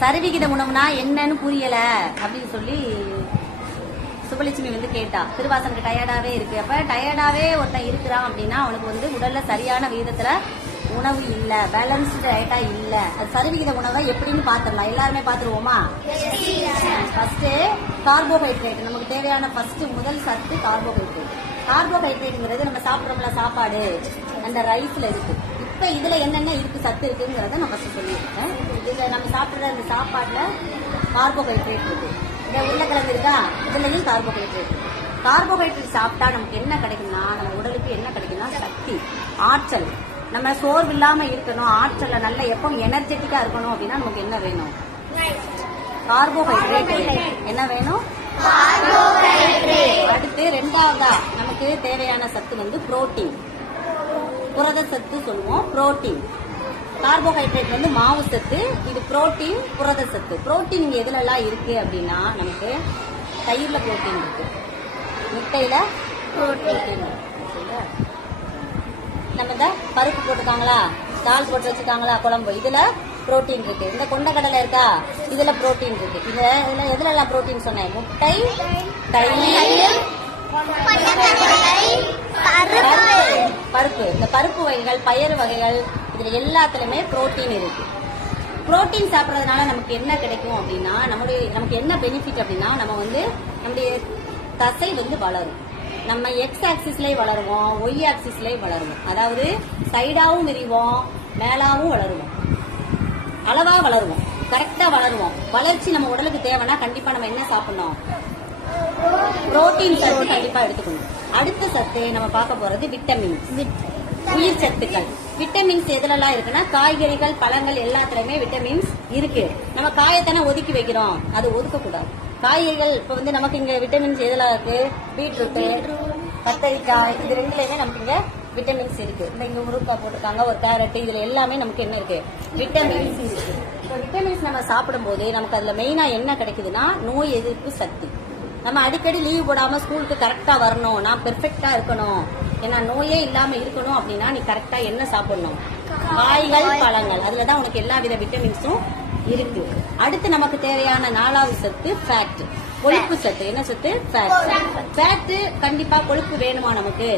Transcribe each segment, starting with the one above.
சரிவிகித உணவுனா என்னன்னு புரியல அப்படின்னு சொல்லி சுபலட்சுமி வந்து கேட்டா. திருவாசனுக்கு டயர்டாவே இருக்கு. அப்ப டயர்டாவே ஒருத்தன் இருக்கிறான் அப்படின்னா அவனுக்கு வந்து உடல்ல சரியான விகிதத்துல உணவு இல்ல, பேலன்ஸ்டு டயட்டா இல்ல. அது சரிவிகித உணவை எப்படின்னு பாத்துடலாம். எல்லாருமே பாத்துருவோமா? First carbohydrate. நமக்கு தேவையான முதல் சத்து கார்போஹைட்ரேட். கார்போஹைட்ரேட்ங்கிறது நம்ம சாப்பிடுறோம்ல சாப்பாடு, அந்த ரைஸ்ல இருக்கு. இப்ப இதுல என்னென்ன இருக்கு சத்து இருக்குங்கிறத நான் ஃபர்ஸ்ட் சொல்லியிருக்கேன். இதுல நம்ம சாப்பிடுற அந்த சாப்பாடுல கார்போஹைட்ரேட் இருக்கு. இந்த உருளைக்கிழங்கு இருக்கா, இதுலயும் கார்போஹைட்ரேட் இருக்கு. கார்போஹைட்ரேட் சாப்பிட்டா நமக்கு என்ன கிடைக்கும்னா, நம்ம உடலுக்கு என்ன கிடைக்கும்னா சக்தி, ஆற்றல். நம்ம சோர்வு இல்லாம இருக்கணும், ஆற்றல நல்ல எப்பவும் எனர்ஜெட்டிக்கா இருக்கணும் அப்படின்னா நமக்கு என்ன வேணும்? கார்போஹைட்ரேட். என்ன வேணும்? அடுத்து ரெண்டாவதா நமக்கு தேவையான சத்து வந்து புரோட்டீன், புரத சத்து சொல்லுவோம். புரோட்டீன், கார்போஹைட்ரேட் வந்து மாவு சத்து, இது புரோட்டீன் புரத சத்து. புரோட்டீன் இங்க எதுல எல்லாம் இருக்கு அப்படின்னா நமக்கு தயிர்ல புரோட்டீன் இருக்கு, முட்டையில புரோட்டீன், நம்ம இந்த பருப்பு போட்டுருக்காங்களா, தால் போட்டு வச்சுக்காங்களா குழம்பு, இதுல புரோட்டீன் இருக்கு. இந்த கொண்டக்கடலை இருக்கா, இதுல புரோட்டீன் இருக்கு. இதுல எதுல எல்லாம் புரோட்டீன் சொன்னேன்? முட்டை, தயிர், பருப்பு. இந்த பருப்பு வகைகள், பயறு வகைகள், இதுல எல்லாத்துலயுமே புரோட்டீன் இருக்கு. புரோட்டீன் சாப்பிடறதுனால நமக்கு என்ன கிடைக்கும் அப்படின்னா, நமக்கு என்ன பெனிஃபிட் அப்படின்னா, நம்ம வந்து நம்முடைய தசை வந்து வளரும். நம்ம எக்ஸ் ஆக்சிஸ்லயே வளருவோம், ஒய் ஆக்சிஸ்லயே வளருவோம். அதாவது சைடாவும் விரிவோம், மேலாவும் வளருவோம், அளவா வளருவோம், கரெக்டா வளருவோம். வளர்ச்சி நம்ம உடலுக்கு தேவைன்னா கண்டிப்பா நம்ம என்ன சாப்பிடணும்? புரோட்டீன் சத்து கண்டிப்பா எடுத்துக்கணும். அடுத்த சத்து நம்ம பார்க்க போறது விட்டமின், உயிர் சத்துக்கள். விட்டமின்ஸ் எதுலலாம் இருக்குன்னா காய்கறிகள், பழங்கள் எல்லாத்துலயுமே விட்டமின்ஸ் இருக்கு. நம்ம காயத்தானே ஒதுக்கி வைக்கிறோம், அது ஒதுக்க கூடாது. காய்கறிகள் இப்ப வந்து நமக்கு இங்க விட்டமின்ஸ் எதுல இருக்கு? பீட்ரூட், கத்தரிக்காய், இது ரெண்டுலயுமே நமக்கு இங்க விட்டமின்ஸ் இருக்கு. இங்க முருங்கைக்காய் போட்டிருக்காங்க, ஒரு கேரட், இதுல எல்லாமே நமக்கு என்ன இருக்கு? விட்டமின்ஸ் இருக்கு. விட்டமின்ஸ் நம்ம சாப்பிடும் போது நமக்கு அதுல மெயினா என்ன கிடைக்குதுன்னா நோய் எதிர்ப்பு சக்தி. நம்ம அடிக்கடி லீவ் போடாம ஸ்கூலுக்கு கரெக்டா வரணும், நான் பெர்ஃபெக்டா இருக்கணும், ஏன்னா நோயே இல்லாம இருக்கணும் அப்படின்னா நீ கரெக்டா என்ன சாப்பிடணும்? காய்கள், பழங்கள். அதுலதான் உனக்கு எல்லா வித விட்டமின்ஸும் இருக்கு. அடுத்து நமக்கு தேவையான 4வது சத்து ஃபேட், கொழுப்பு சத்து. என்ன சத்து? ஃபேட். கண்டிப்பா கொழுப்பு வேணுமா? நமக்கு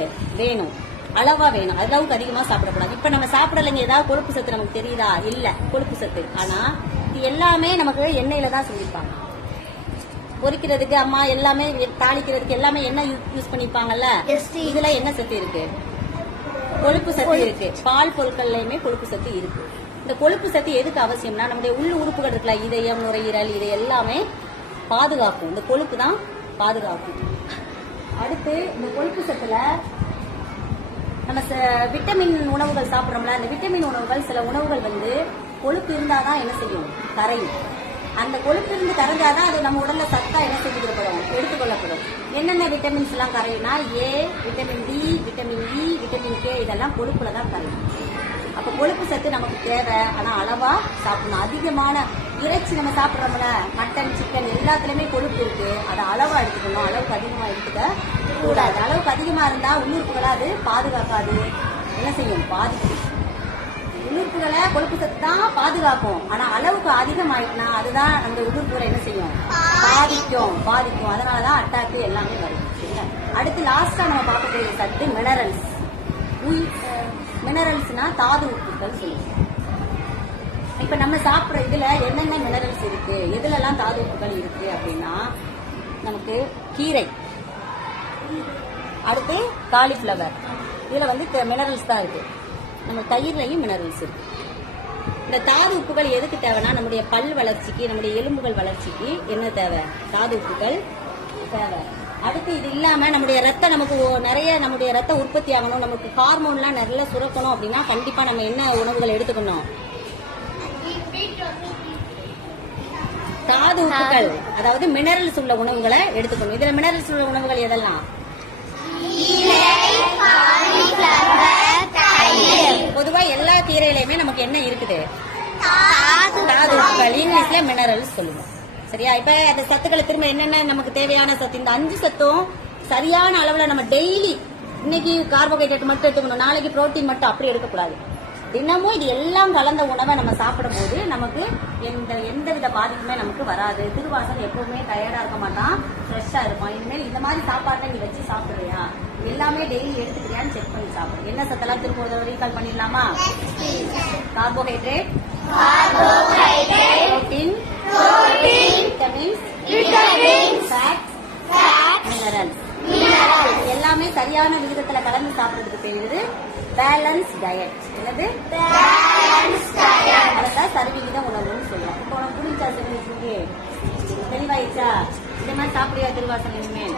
வேணும், அளவா வேணும், அளவுக்கு அதிகமா சாப்பிடக்கூடாது. இப்ப நம்ம சாப்பிடலைங்க, ஏதாவது கொழுப்பு சத்து நமக்கு தெரியுதா? இல்ல கொழுப்பு சத்து. ஆனா இது எல்லாமே நமக்கு எண்ணெயில தான் சொல்லியிருப்பாங்க. பொரிக்கிறதுக்கு அம்மா எல்லாமே, தாளிக்கிறதுக்கு எல்லாமே என்ன யூஸ் பண்ணிப்பாங்கல்ல, இதுல என்ன சத்து இருக்கு? கொழுப்பு சத்து இருக்கு. பால் பொருட்கள்லயுமே கொழுப்பு சத்து இருக்கு. இந்த கொழுப்பு சத்து எதுக்கு அவசியம்னா நம்முடைய உள்ள உறுப்புகள் இருக்குல்ல, இதயம், நுரையீரல், இது எல்லாமே பாதுகாக்கும். இந்த கொழுப்பு தான் பாதுகாக்கும். அடுத்து இந்த கொழுப்பு சத்துல நம்ம விட்டமின் உணவுகள் சாப்பிட்றோம்ல, அந்த விட்டமின் உணவுகள், சில உணவுகள் வந்து கொழுப்பு இருந்தாதான் என்ன செய்யும்? கரையும். அந்த கொழுப்பு இருந்து கரைஞ்சாதான் அது நம்ம உடல்ல சத்தா என்ன செஞ்சுக்கப்படும்? எடுத்துக்கொள்ளப்படும். என்னென்ன விட்டமின்ஸ் எல்லாம் கரையும்னா A, vitamin D, vitamin E, vitamin K, இதெல்லாம் கொழுப்புல தான் கரையும். அப்ப கொழுப்பு சத்து நமக்கு தேவை, ஆனா அளவா சாப்பிடணும். அதிகமான இறைச்சி நம்ம சாப்பிட்றோம்ல, மட்டன், சிக்கன், எல்லாத்துலயுமே கொழுப்பு இருக்கு, அதை அளவா எடுத்துக்கணும். அளவுக்கு அதிகமா எடுத்துக்க கூடாது. அளவுக்கு அதிகமா இருந்தா உள்ளுறுப்புகளை அது பாதுகாக்காது, என்ன செய்யும்? பாதிக்கும். உள்ளுறுப்புகளை கொழுப்பு சத்து தான் பாதுகாக்கும், ஆனா அளவுக்கு அதிகமாயிட்டுனா அதுதான் அந்த உள்ளுறுப்புகளை என்ன செய்யும்? பாதிக்கும். அதனாலதான் அட்டாக்கு எல்லாமே வரும். அடுத்து லாஸ்டா நம்ம பார்க்கக்கூடிய சத்து மினரல்ஸ். மினரல்ஸ்னா தாது உப்புகள் சொல்லுவோம். இப்ப நம்ம சாப்பிடுற இதுல என்னென்ன மினரல்ஸ் இருக்கு, எதுல எல்லாம் தாது உப்புகள் இருக்கு அப்படின்னா நமக்கு கீரை, அடுத்து காலிஃபிளவர், இதுல வந்து மினரல்ஸ் தான் இருக்கு. நம்ம தயிர்லையும் மினரல்ஸ் இருக்கு. இந்த தாது உப்புகள் எதுக்கு தேவைன்னா நம்முடைய பல் வளர்ச்சிக்கு, நம்முடைய எலும்புகள் வளர்ச்சிக்கு என்ன தேவை? தாது உப்புகள் தேவை. அடுத்து இது இல்லாம நம்முடைய ரத்தம், நமக்கு நிறைய நம்முடைய ரத்த உற்பத்தி ஆகணும், நமக்கு ஹார்மோன்லாம் நிறைய சுரக்கணும் அப்படின்னா கண்டிப்பா நம்ம என்ன உணவுகள் எடுத்துக்கணும்? தாது உப்புகள், அதாவது மினரல்ஸ் உள்ள உணவுகளை எடுத்துக்கணும். இதுல மினரல்ஸ் உள்ள உணவுகள் எதெல்லாம்? பொதுவா எல்லா கீரையிலுமே நமக்கு என்ன இருக்குது? தாது உப்புகள், இங்கிலீஷ்ல மினரல்ஸ் சொல்லுவோம். சரியா? இப்ப அந்த சத்துக்களை திரும்ப என்னென்ன நமக்கு தேவையான சத்து, இந்த 5 சத்தும் சரியான அளவுல நம்ம டெய்லி இன்னைக்கு கார்போஹைட்ரேட் மட்டும் எடுத்துக்கணும், நாளைக்கு புரோட்டீன் மட்டும் அப்படி எடுக்கக்கூடாது. தினமும் இது எல்லாம் கலந்த உணவை நம்ம சாப்பிடும் போது நமக்கு எந்தவித பாதிப்புமே நமக்கு வராது. திருவாசன் எப்பவுமே டயர்டா இருக்க மாட்டான், ஃப்ரெஷ்ஷா இருப்பான். இனிமேல் இந்த மாதிரி சாப்பாடு நீ வச்சு சாப்பிடுறியா, எல்லாமே டெய்லி எடுத்துக்கிறியான்னு செக் பண்ணி சாப்பிடு. என்ன சத்தெல்லாம் திரும்ப ஒரு தடவை ரீகால் பண்ணிடலாமா? Carbohydrate, protein, vitamins, fats, minerals எல்லாமே சரியான விகிதத்துல கலந்து சாப்பிடுறதுக்கு தெரியுது பேலன்ஸ் டயட். என்னது? அதான் சரிவிகித உணவுன்னு சொல்லுவோம். இப்போ உனக்கு புரிஞ்சா? தெளிவாயிடுச்சா? இந்த மாதிரி சாப்பிடுவா திருவாசன் இனிமேல்?